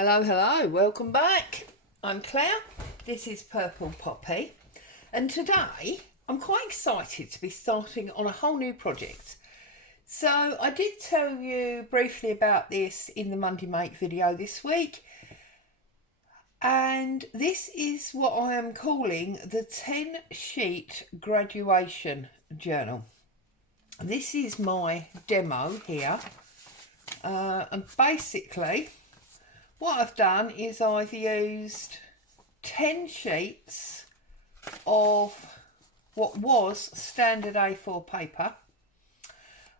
Hello, welcome back. I'm Claire, this is Purple Poppy, and today I'm quite excited to be starting on a whole new project. So I did tell you briefly about this in the Monday Make video this week, and this is what I am calling the 10 sheet graduation journal. This is my demo here, and basically what I've done is I've used 10 sheets of what was standard A4 paper.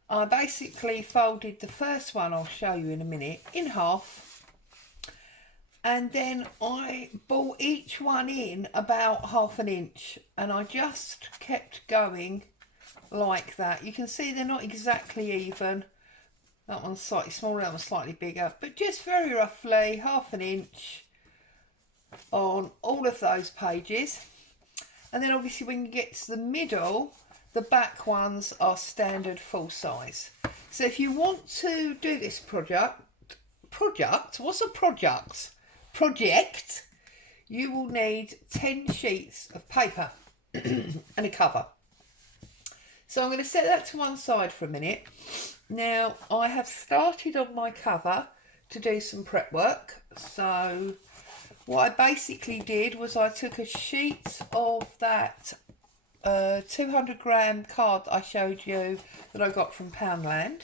I basically folded the first one, I'll show you in a minute, in half, and then I brought each one in about ½ an inch, and I just kept going like that. You can see they're not exactly even. That one's slightly smaller, that one's slightly bigger, but just very roughly ½ an inch on all of those pages. And then obviously when you get to the middle, the back ones are standard full size. So if you want to do this project, what's a project? Project, you will need 10 sheets of paper and a cover. So I'm going to set that to one side for a minute. Now, I have started on my cover to do some prep work. So what I basically did was I took a sheet of that 200 gram card that I showed you that I got from Poundland.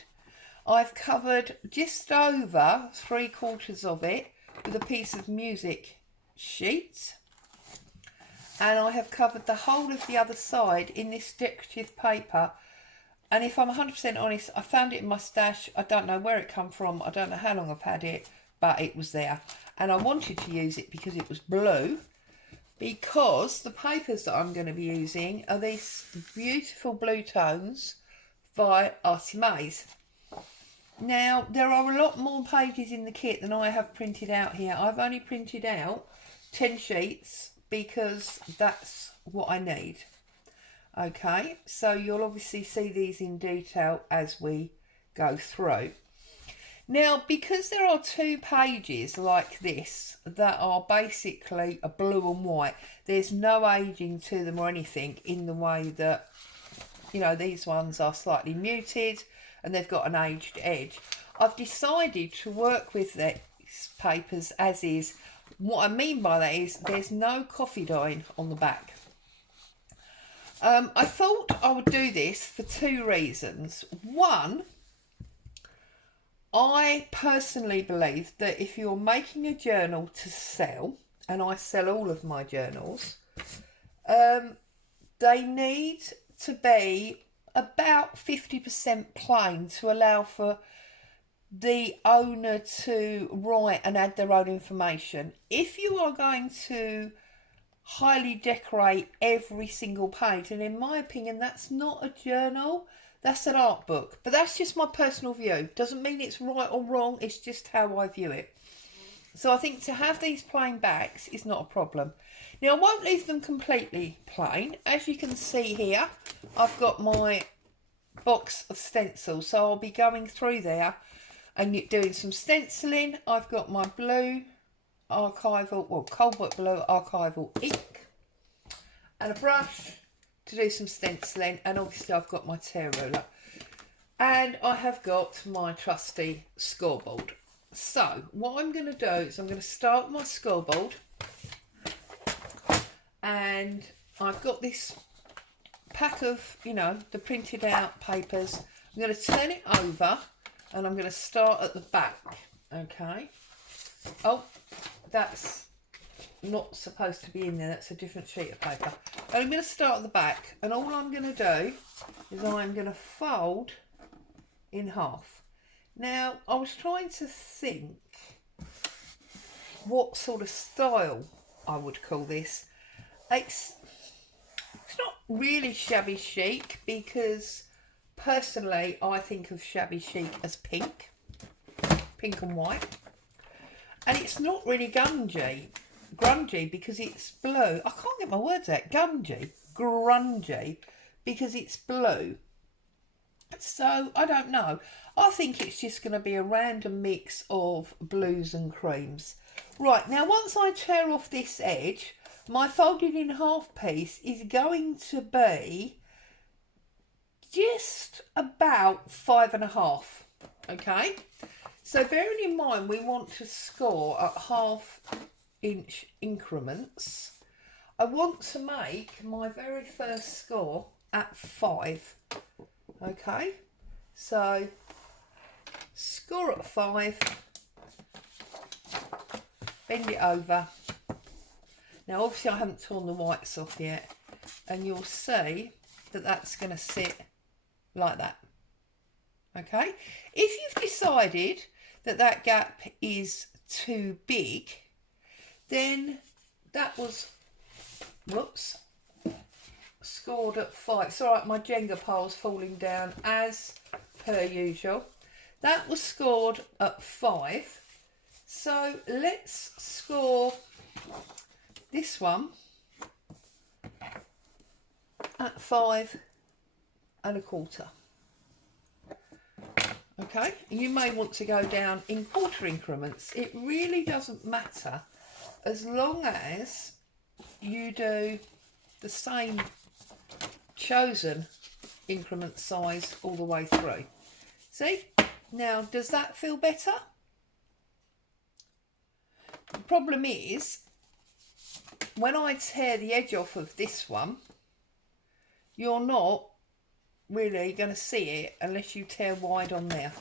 I've covered just over 3/4 of it with a piece of music sheet. And I have covered the whole of the other side in this decorative paper. And if I'm 100% honest, I found it in my stash. I don't know where it come from. I don't know how long I've had it, but it was there. And I wanted to use it because it was blue, because the papers that I'm going to be using are these beautiful blue tones by Artymaze. Now, there are a lot more pages in the kit than I have printed out here. I've only printed out 10 sheets because that's what I need. Okay, so you'll obviously see these in detail as we go through. Now, because there are 2 pages like this that are basically a blue and white, there's no aging to them or anything, in the way that, you know, these ones are slightly muted and they've got an aged edge. I've decided to work with these papers as is. What I mean by that is there's no coffee dyeing on the back. I thought I would do this for 2 reasons. One, I personally believe that if you're making a journal to sell, and I sell all of my journals, they need to be about 50% plain to allow for the owner to write and add their own information. If you are going to highly decorate every single page, and in my opinion that's not a journal, that's an art book. But that's just my personal view. Doesn't mean it's right or wrong, it's just how I view it. So I think to have these plain backs is not a problem. Now, I won't leave them completely plain. As you can see here, I've got my box of stencils, so I'll be going through there and doing some stenciling. I've got my blue archival, well, cobalt blue archival ink, and a brush to do some stenciling, and obviously I've got my tear ruler, and I have got my trusty scoreboard. So what I'm going to do is I'm going to start my scoreboard, and I've got this pack of, you know, the printed out papers. I'm going to turn it over and I'm going to start at the back. Okay, oh, that's not supposed to be in there, that's a different sheet of paper. And I'm going to start at the back, and all I'm going to do is I'm going to fold in half. Now, I was trying to think what sort of style I would call this. It's not really shabby chic, because personally I think of shabby chic as pink and white. And it's not really grungy because it's blue. I can't get my words out. Grungy, because it's blue. So I don't know. I think it's just going to be a random mix of blues and creams. Right, now once I tear off this edge, my folded in half piece is going to be just about 5.5. Okay, so bearing in mind we want to score at 1/2 inch increments, I want to make my very first score at 5. Okay, so score at 5, bend it over. Now obviously I haven't torn the whites off yet, and you'll see that that's going to sit like that. Okay, if you've decided that that gap is too big, then that was, whoops, scored at 5. It's all right, my Jenga pile's falling down as per usual. That was scored at 5. So let's score this one at 5.25. Okay, you may want to go down in quarter increments. It really doesn't matter as long as you do the same chosen increment size all the way through. See, now does that feel better? The problem is when I tear the edge off of this one, you're not really going to see it unless you tear wide on there.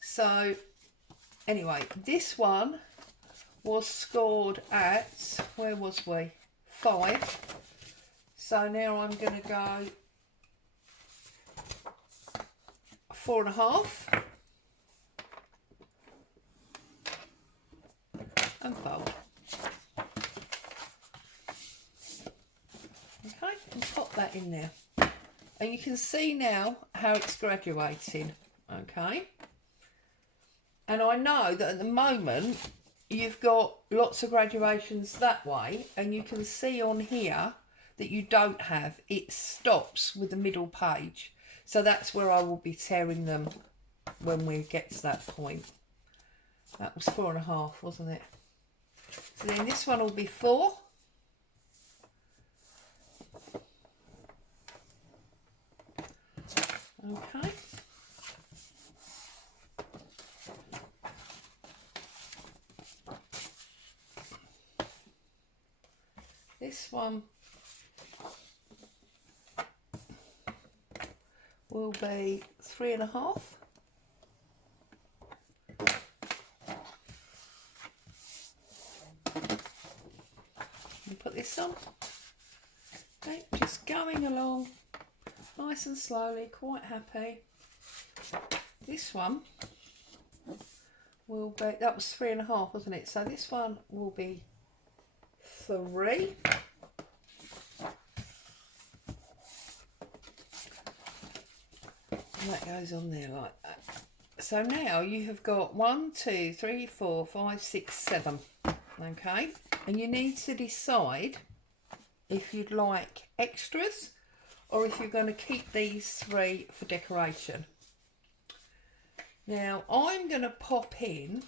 So anyway, this one was scored at, where was we, 5. So now I'm going to go 4.5 and fold. Okay, and pop that in there. And you can see now how it's graduating, okay? And I know that at the moment you've got lots of graduations that way, and you can see on here that you don't have, it stops with the middle page. So that's where I will be tearing them when we get to that point. That was 4.5, wasn't it? So then this one will be 4. Okay. This one will be 3.5. And put this on. Okay, just going along nice and slowly, quite happy. This one will be, that was 3.5, wasn't it? So this one will be 3. And that goes on there like that. So now you have got 1, 2, 3, 4, 5, 6, 7. Okay, and you need to decide if you'd like extras or if you're going to keep these 3 for decoration. Now I'm going to pop in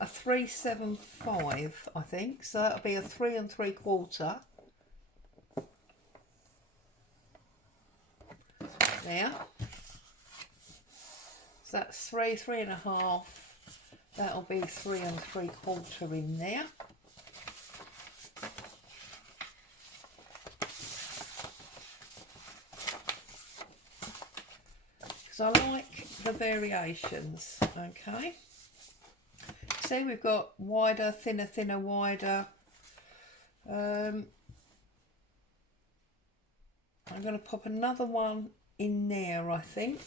a 375, I think, so that'll be a 3 3/4. There, so that's 3, 3.5. That'll be 3 3/4 in there. Because I like the variations. Okay, see we've got wider, thinner, thinner, wider. I'm going to pop another one in there, I think.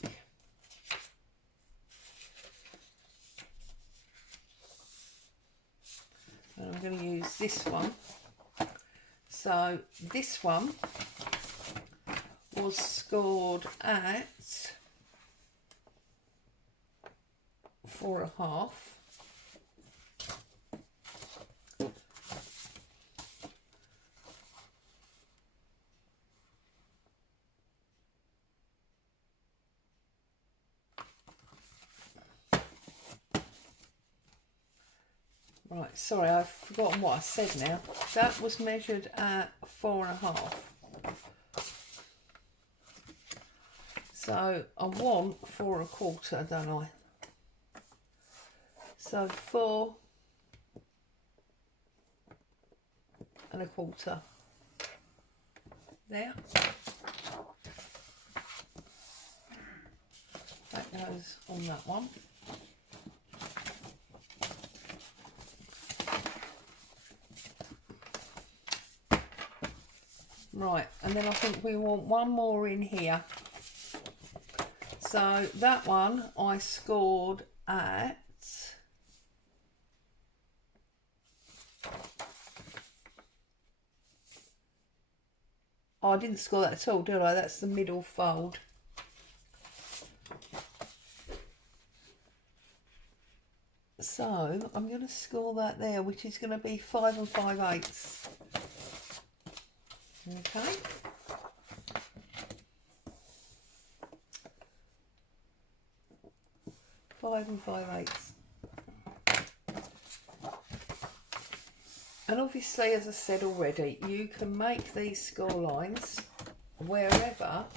And I'm going to use this one. So this one was scored at 4.5. Right, sorry, I've forgotten what I said now. That was measured at 4.5. So I want 4.25, don't I? So 4.25 there. That goes on that one. Right, and then I think we want one more in here. So that one I scored at oh, I didn't score that at all, did I? That's the middle fold. So I'm going to score that there, which is going to be 5 5/8. Okay. Five 5/8. And obviously, as I said already, you can make these score lines wherever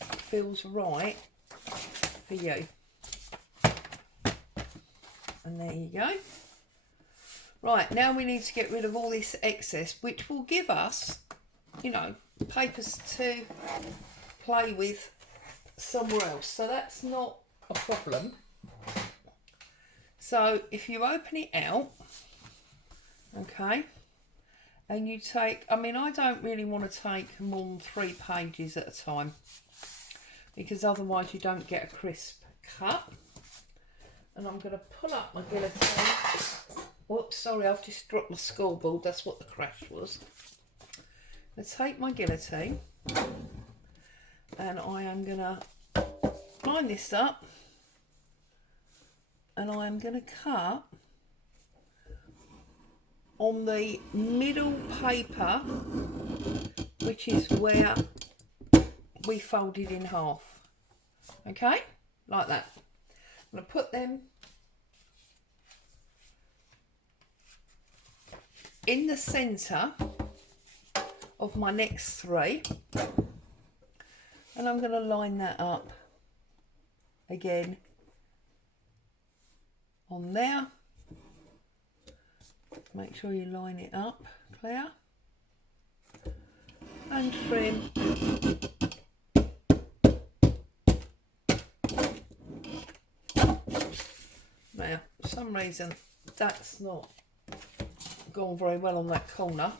feels right for you. And there you go. Right, now we need to get rid of all this excess, which will give us, you know, papers to play with somewhere else. So that's not a problem. So if you open it out, okay, and you take, I mean, I don't really want to take more than 3 pages at a time, because otherwise you don't get a crisp cut. And I'm going to pull up my guillotine. Whoops, sorry, I've just dropped my scoreboard. That's what the crash was. I'm going to take my guillotine and I am going to line this up, and I am going to cut on the middle paper, which is where we folded in half. Okay, like that. I'm going to put them in the centre of my next 3, and I'm going to line that up again on there. Make sure you line it up, Claire, and trim. Now, for some reason that's not gone very well on that corner,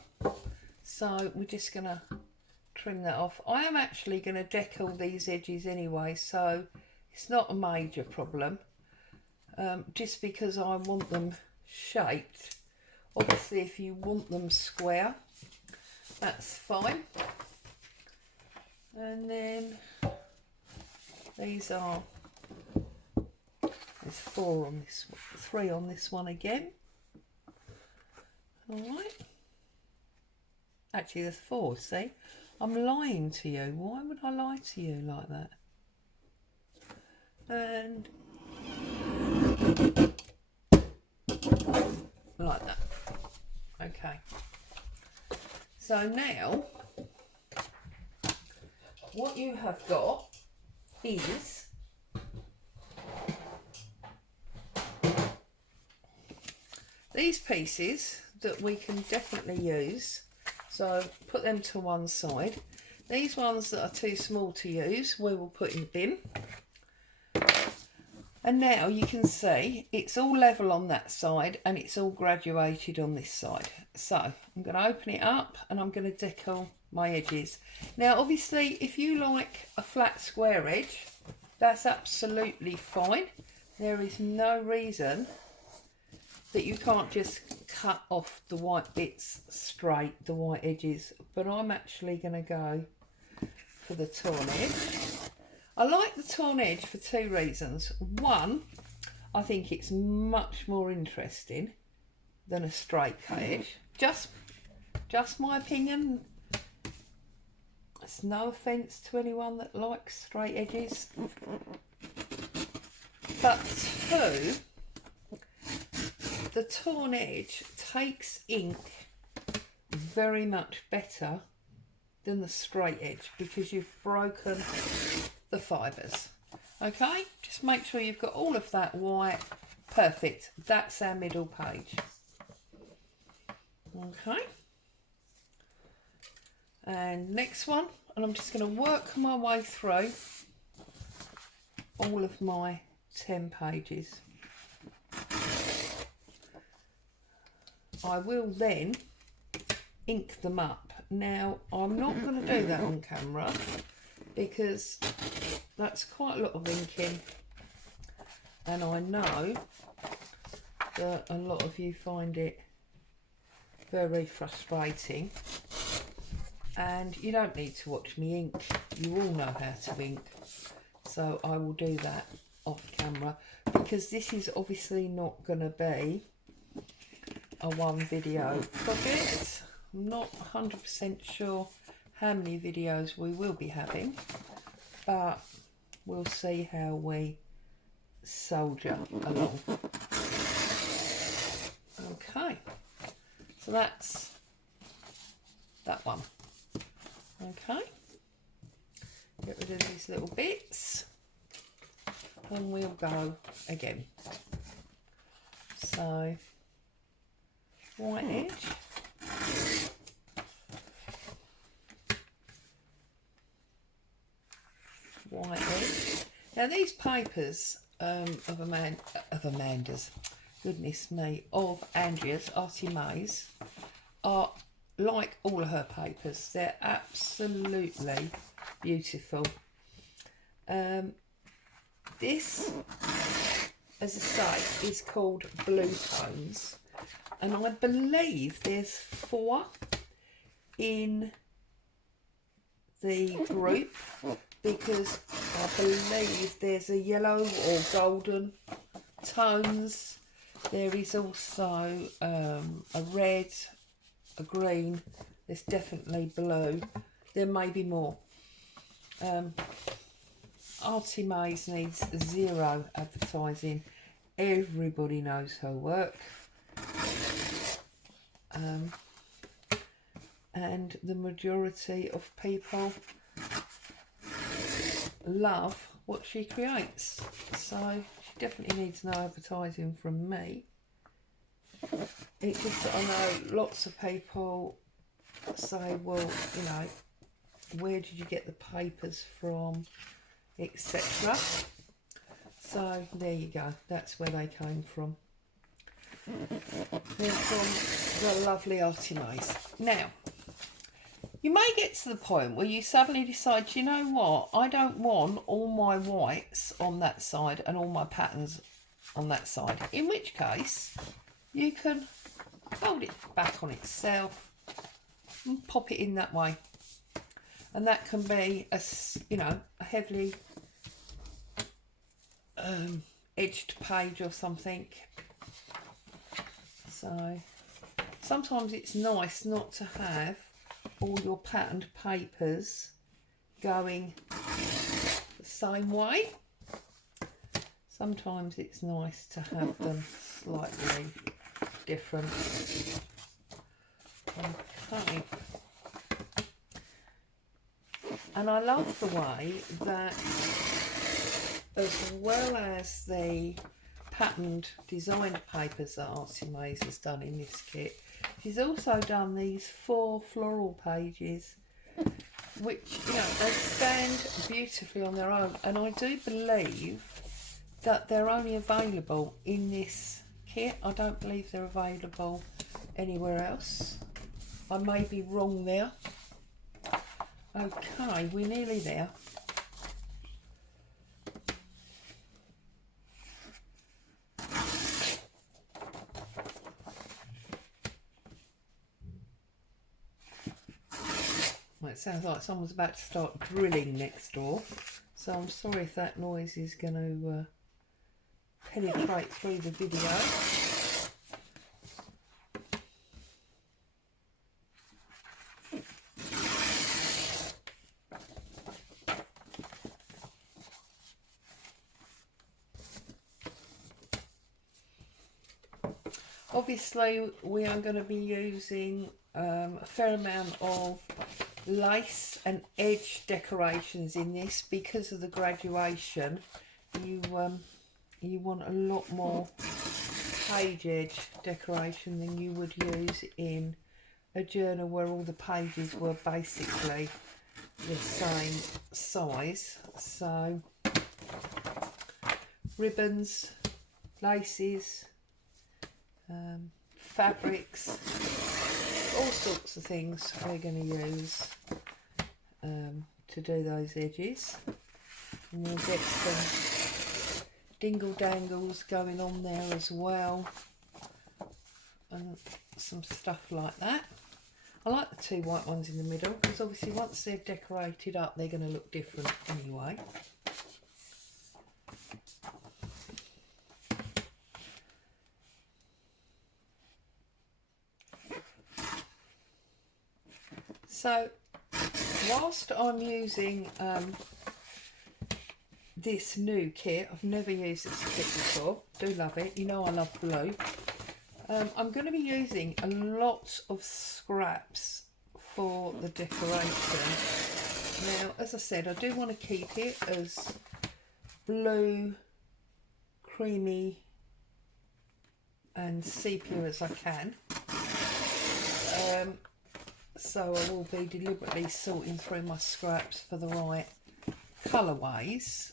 so we're just going to trim that off. I am actually going to decal these edges anyway, so it's not a major problem, just because I want them shaped. Obviously if you want them square, that's fine. And then these are, there's 4 on this one, 3 on this one again. Alright. Actually there's 4, see? I'm lying to you. Why would I lie to you like that? And like that. Okay. So now what you have got is these pieces that we can definitely use, so put them to one side. These ones that are too small to use we will put in the bin. And now you can see it's all level on that side and it's all graduated on this side. So I'm going to open it up and I'm going to decal my edges. Now obviously if you like a flat square edge, that's absolutely fine. There is no reason that you can't just cut off the white bits straight, the white edges, but I'm actually going to go for the torn edge. I like the torn edge for 2 reasons. One, I think it's much more interesting than a straight cut edge. Just my opinion. It's no offence to anyone that likes straight edges. But 2, the torn edge takes ink very much better than the straight edge because you've broken the fibres. Okay, just make sure you've got all of that white. Perfect. That's our middle page. Okay. And next one, and I'm just going to work my way through all of my 10 pages. I will then ink them up. Now, I'm not going to do that on camera because that's quite a lot of inking, and I know that a lot of you find it very frustrating, and you don't need to watch me ink. You all know how to ink, so I will do that off camera because this is obviously not going to be a one video project. I'm not 100% sure how many videos we will be having, but we'll see how we soldier along. Okay, so that's that one. Okay, get rid of these little bits and we'll go again. So white edge, white edge. Now these papers of Amanda's, goodness me, of Andrea's Artymaze are like all of her papers. They're absolutely beautiful. This, as I say, is called Blue Tones, and I believe there's 4 in the group because I believe there's a yellow or golden tones. There is also a red, a green, there's definitely blue, there may be more. Artymaze needs 0 advertising. Everybody knows her work, and the majority of people love what she creates, so she definitely needs no advertising from me. It's just that I know lots of people say, well, you know, where did you get the papers from, etc. So there you go, that's where they came from. They're from the lovely Artymaze. Now, you may get to the point where you suddenly decide, you know what, I don't want all my whites on that side and all my patterns on that side. In which case, you can fold it back on itself and pop it in that way. And that can be a, you know, a heavily edged page or something. So sometimes it's nice not to have all your patterned papers going the same way. Sometimes it's nice to have them slightly different. Okay. And I love the way that, as well as the patterned designed papers that Artymaze has done in this kit, she's also done these 4 floral pages, which, you know, they stand beautifully on their own, and I do believe that they're only available in this kit. I don't believe they're available anywhere else. I may be wrong there. Okay, we're nearly there. Well, it sounds like someone's about to start drilling next door, so I'm sorry if that noise is going to penetrate through the video. Obviously we are going to be using a fair amount of lace and edge decorations in this because of the graduation. You want a lot more page edge decoration than you would use in a journal where all the pages were basically the same size. So ribbons, laces, fabrics, all sorts of things we're going to use to do those edges. And we'll get some dingle dangles going on there as well, and some stuff like that. I like the two white ones in the middle because obviously once they're decorated up they're going to look different anyway. So whilst I'm using this new kit, I've never used this kit before, do love it, you know I love blue. I'm going to be using a lot of scraps for the decoration. Now, as I said, I do want to keep it as blue, creamy and sepia as I can. So I will be deliberately sorting through my scraps for the right colourways.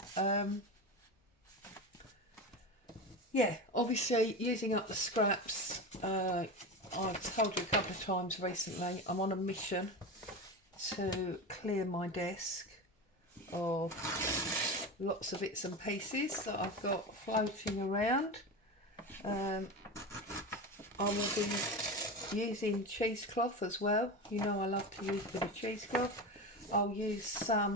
Yeah, obviously using up the scraps, I've told you a couple of times recently, I'm on a mission to clear my desk of lots of bits and pieces that I've got floating around. I will be using cheesecloth as well. You know I love to use a bit of cheesecloth. I'll use some,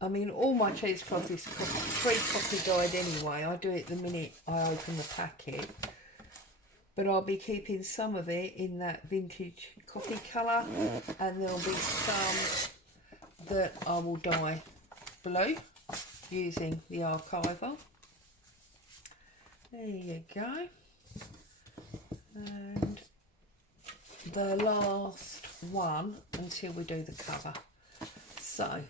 I mean all my cheesecloth is pre-copy dyed anyway. I do it the minute I open the packet. But I'll be keeping some of it in that vintage coffee colour, and there'll be some that I will dye blue using the archival. There you go. And the last one until we do the cover. So,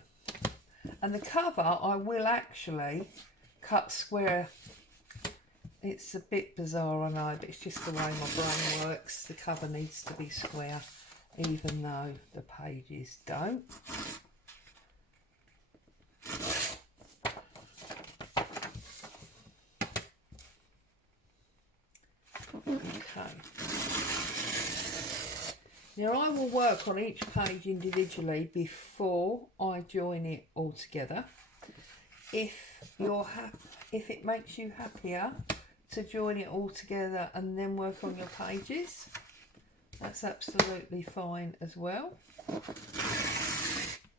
and the cover I will actually cut square. It's a bit bizarre, I know, but it's just the way my brain works. The cover needs to be square, even though the pages don't. Okay. Now I will work on each page individually before I join it all together. If it makes you happier to join it all together and then work on your pages, that's absolutely fine as well.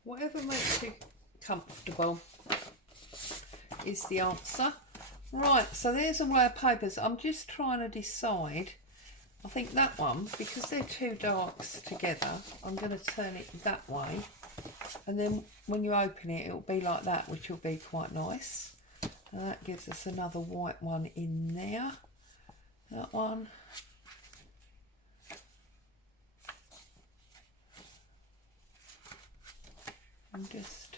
Whatever makes you comfortable is the answer. Right, so there's a row of papers. I'm just trying to decide. I think that one, because they're two darks together, I'm going to turn it that way, and then when you open it it'll be like that, which will be quite nice. And that gives us another white one in there. That one. And just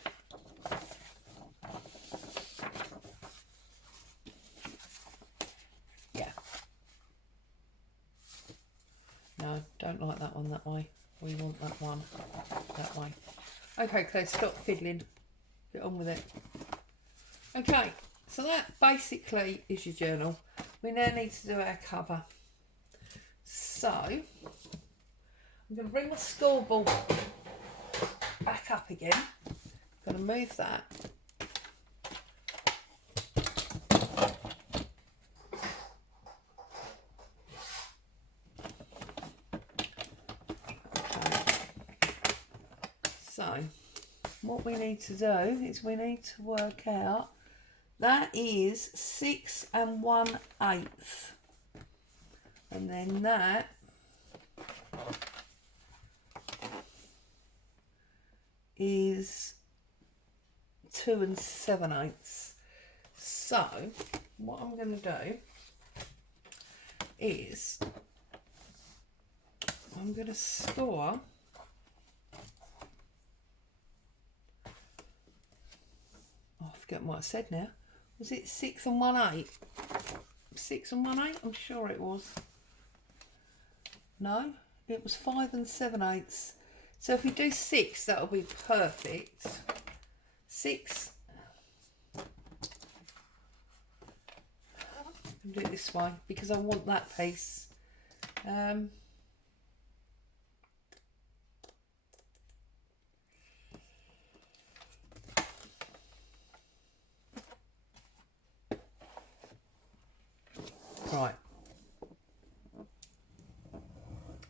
yeah. No, don't like that one that way. We want that one that way. Okay, Claire, stop fiddling. Get on with it. Okay. So that basically is your journal. We now need to do our cover. So I'm going to bring my scoreboard back up again. I'm going to move that. Okay. So what we need to do is we need to work out. That is 6 1/8, and then that is 2 7/8. So what I'm going to do is I'm going to score I forget what I said now. Was it 6 1/8? 6 1/8? I'm sure it was. No, it was 5 7/8. So if we do 6, that'll be perfect. 6. I'll do it this way because I want that piece. Right.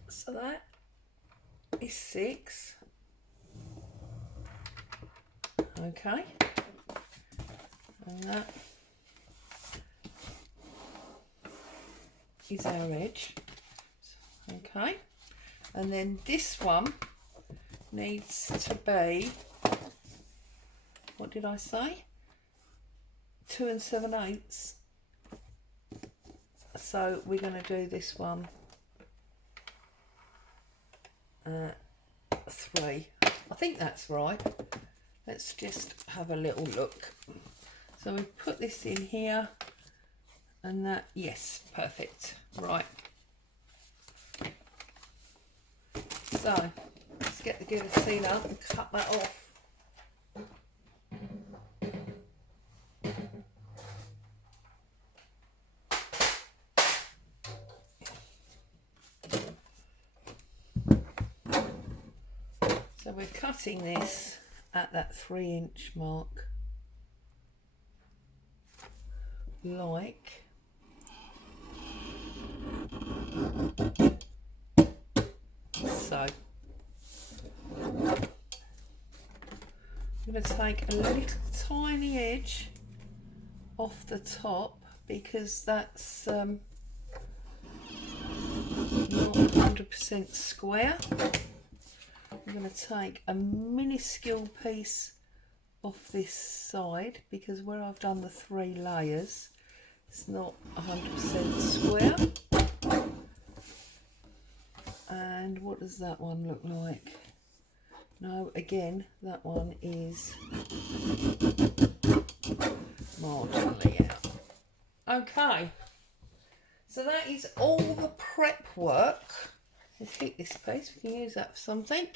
So that is 6. Okay. And that is our edge. Okay. And then this one needs to be, what did I say? 2 7/8. So we're going to do this one 3. I think that's right. Let's just have a little look. So we put this in here and that, yes, perfect. Right. So let's get the guillotine and cut that off. So we're cutting this at that 3-inch mark, like so. I'm going to take a little tiny edge off the top because that's not 100% square. I'm going to take a minuscule piece off this side because where I've done the 3 layers, it's not 100% square. And what does that one look like? No, again, that one is marginally out. Okay, so that is all the prep work. Let's keep this piece, we can use that for something.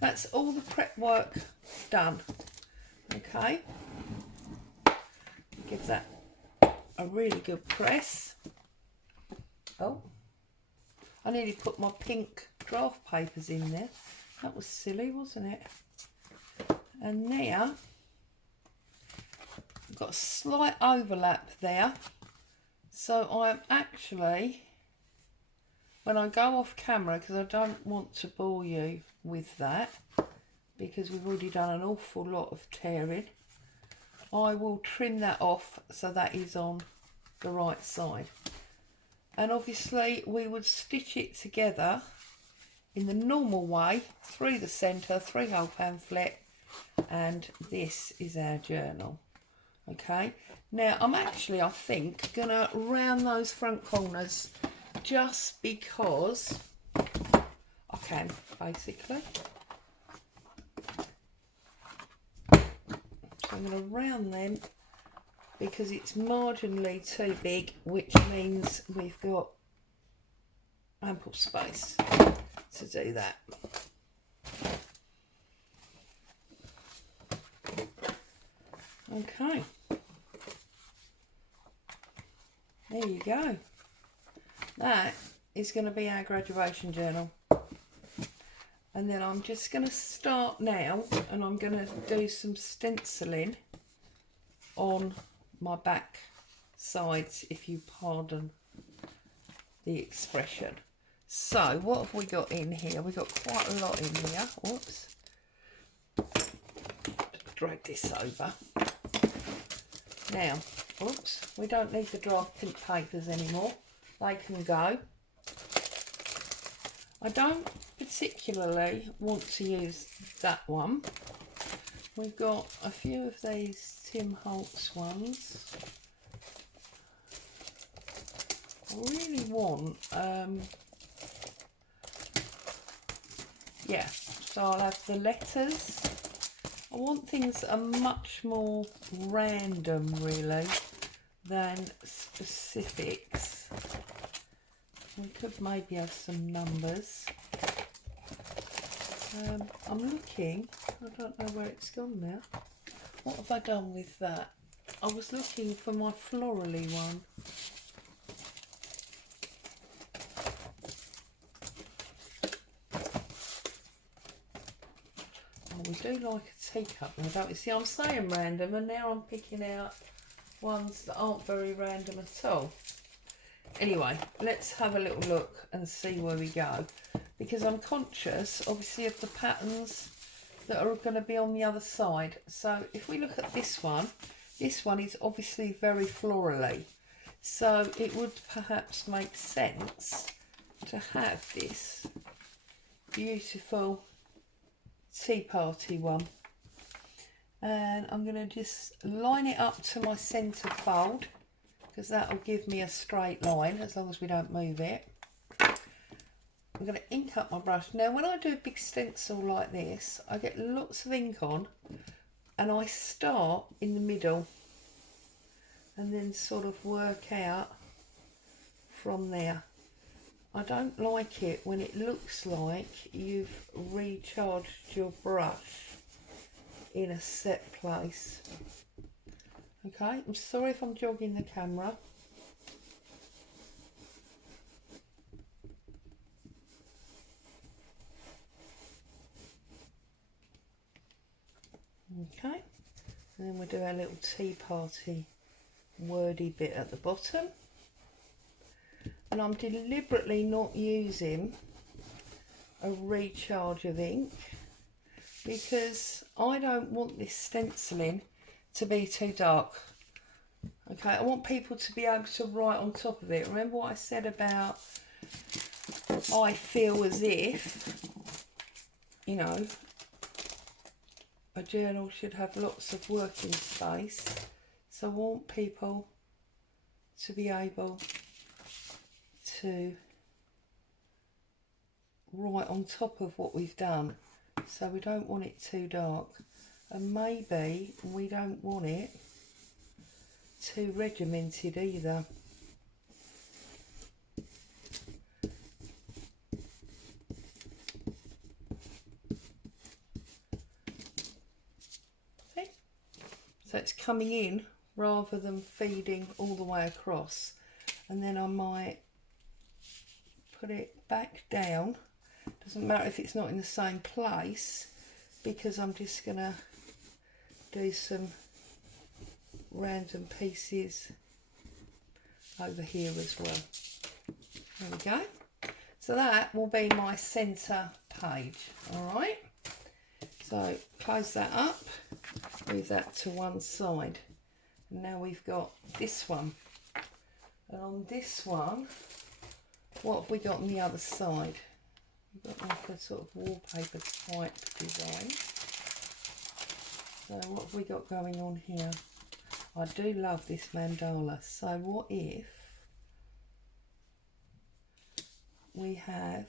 That's all the prep work done. Okay, give that a really good press. Oh, I nearly put my pink draft papers in there. That was silly, wasn't it? And now I've got a slight overlap there, so I'm actually, when I go off camera, because I don't want to bore you with that because we've already done an awful lot of tearing, I will trim that off so that is on the right side. And obviously we would stitch it together in the normal way through the centre, 3-hole pamphlet, and this is our journal. Okay, now I'm actually, I think, gonna round those front corners just because I can, basically. So I'm going to round them because it's marginally too big, which means we've got ample space to do that. Okay, there you go. That is going to be our graduation journal. And then I'm just going to start now and I'm going to do some stenciling on my back sides, if you pardon the expression. So what have we got in here? We've got quite a lot in here. Whoops. Drag this over. Now, oops, we don't need the draft pink papers anymore. They can go. I don't particularly want to use that one. We've got a few of these Tim Holtz ones. I really want, yeah, so I'll have the letters. I want things that are much more random, really, than specifics. We could maybe have some numbers. I'm looking, I don't know where it's gone now. What have I done with that? I was looking for my florally one. Oh, we do like a teacup now, don't we? See, I'm saying random and now I'm picking out ones that aren't very random at all. Anyway, let's have a little look and see where we go, because I'm conscious obviously of the patterns that are going to be on the other side. So if we look at this one is obviously very florally, so it would perhaps make sense to have this beautiful tea party one. And I'm going to just line it up to my centre fold, because that will give me a straight line as long as we don't move it. I'm going to ink up my brush. Now when I do a big stencil like this, I get lots of ink on and I start in the middle and then sort of work out from there. I don't like it when it looks like you've recharged your brush in a set place. Okay, I'm sorry if I'm jogging the camera. Okay, and then we'll do our little tea party wordy bit at the bottom. And I'm deliberately not using a recharge of ink because I don't want this stenciling to be too dark. Okay, I want people to be able to write on top of it. Remember what I said about I feel as if, you know, a journal should have lots of working space. So I want people to be able to write on top of what we've done. So we don't want it too dark. And maybe we don't want it too regimented either. See? So it's coming in rather than feeding all the way across. And then I might put it back down. Doesn't matter if it's not in the same place, because I'm just going to do some random pieces over here as well. There we go. So that will be my centre page. Alright, so close that up, move that to one side. And now we've got this one. And on this one, what have we got on the other side? We've got like a sort of wallpaper type design. So what have we got going on here? I do love this mandala. So what if we have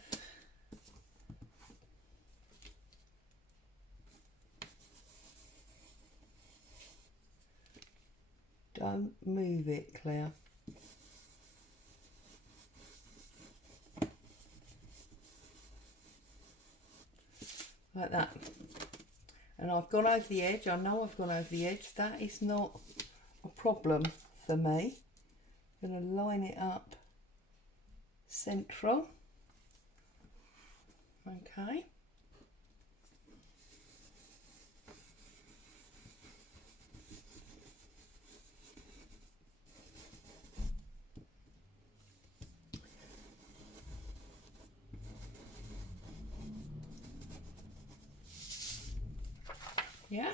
don't move it, Claire. Like that. And I've gone over the edge. I know I've gone over the edge. That is not a problem for me. I'm going to line it up central. Okay. Yeah,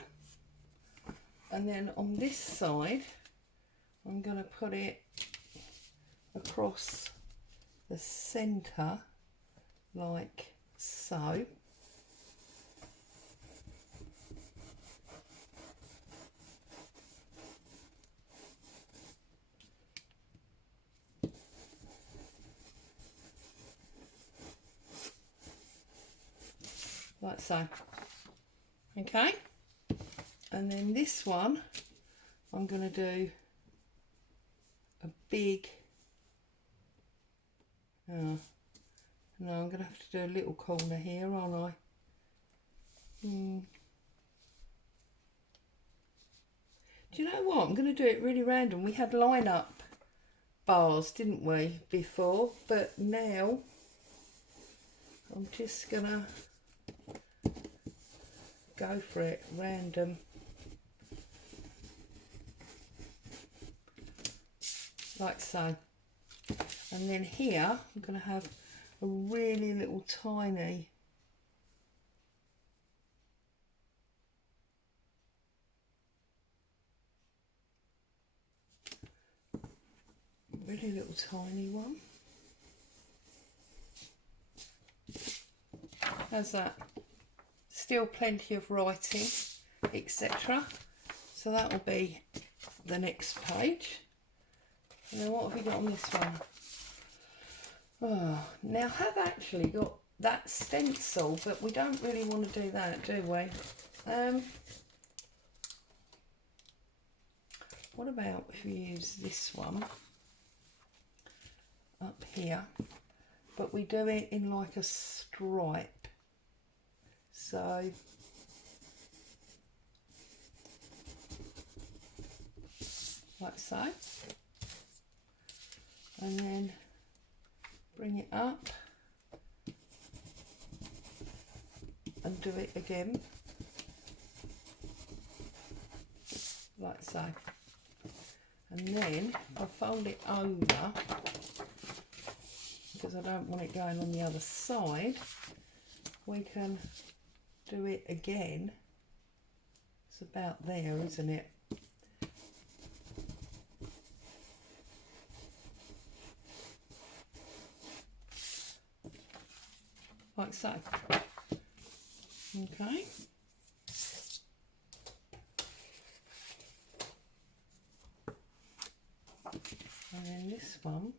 and then on this side I'm going to put it across the centre like so. like so. Okay, and then this one I'm going to do a big, no, I'm going to have to do a little corner here, aren't I? Do you know what? I'm going to do it really random. We had line-up bars, didn't we, before? But now I'm just going to go for it, random. Like so. And then here I'm going to have a really little tiny one. How's that? Still plenty of writing, etc. So that will be the next page. And then what have we got on this one? Oh, now I have actually got that stencil, but we don't really want to do that, do we? What about if we use this one up here, but we do it in like a stripe? So like so, and then bring it up and do it again like so, and then I'll fold it over because I don't want it going on the other side. We can do it again. It's about there, isn't it? Like so. Okay. And then this one.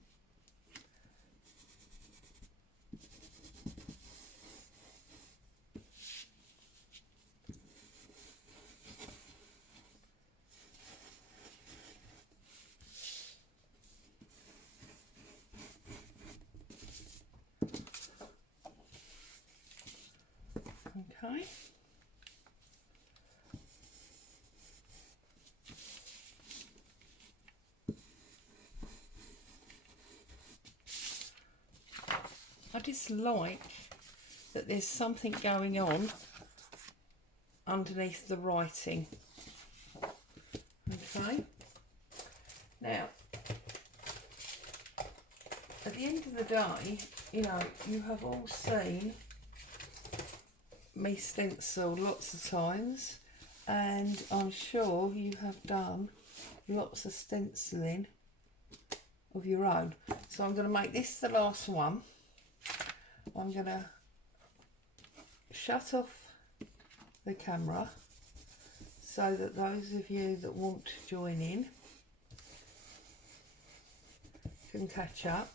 Okay. I just like that there's something going on underneath the writing. Okay. Now, at the end of the day, you know, you have all seen me stencil lots of times, and I'm sure you have done lots of stenciling of your own. So I'm going to make this the last one. I'm going to shut off the camera so that those of you that want to join in can catch up.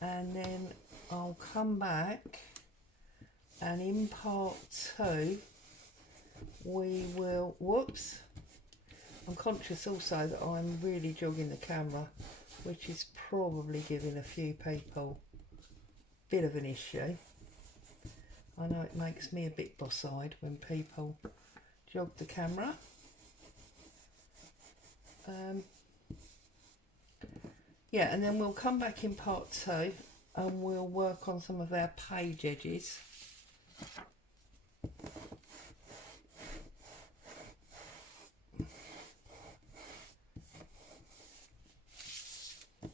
And then I'll come back, and in part 2 we will, whoops, I'm conscious also that I'm really jogging the camera, which is probably giving a few people a bit of an issue. I know it makes me a bit boss-eyed when people jog the camera. Yeah, and then we'll come back in part 2 and we'll work on some of our page edges.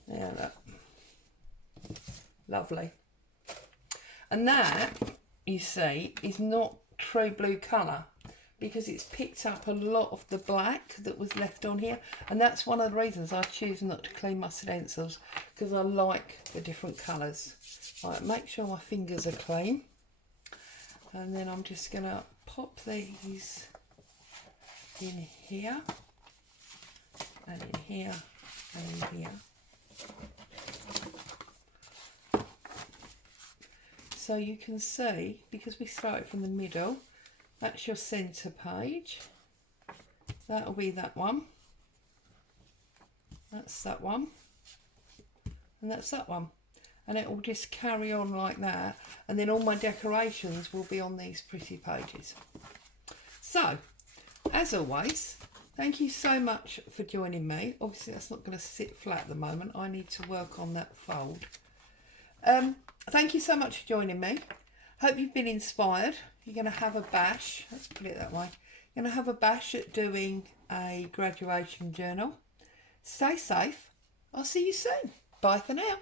Yeah, look. Lovely. And that, you see, is not true blue colour, because it's picked up a lot of the black that was left on here, and that's one of the reasons I choose not to clean my stencils, because I like the different colours. Right, make sure my fingers are clean, and then I'm just going to pop these in here, and in here, and in here. So you can see, because we started from the middle, that's your centre page. That'll be that one. That's that one. And that's that one. And it will just carry on like that. And then all my decorations will be on these pretty pages. So, as always, thank you so much for joining me. Obviously, that's not going to sit flat at the moment. I need to work on that fold. Thank you so much for joining me. Hope you've been inspired. You're going to have a bash. Let's put it that way. You're going to have a bash at doing a graduation journal. Stay safe. I'll see you soon. Bye for now.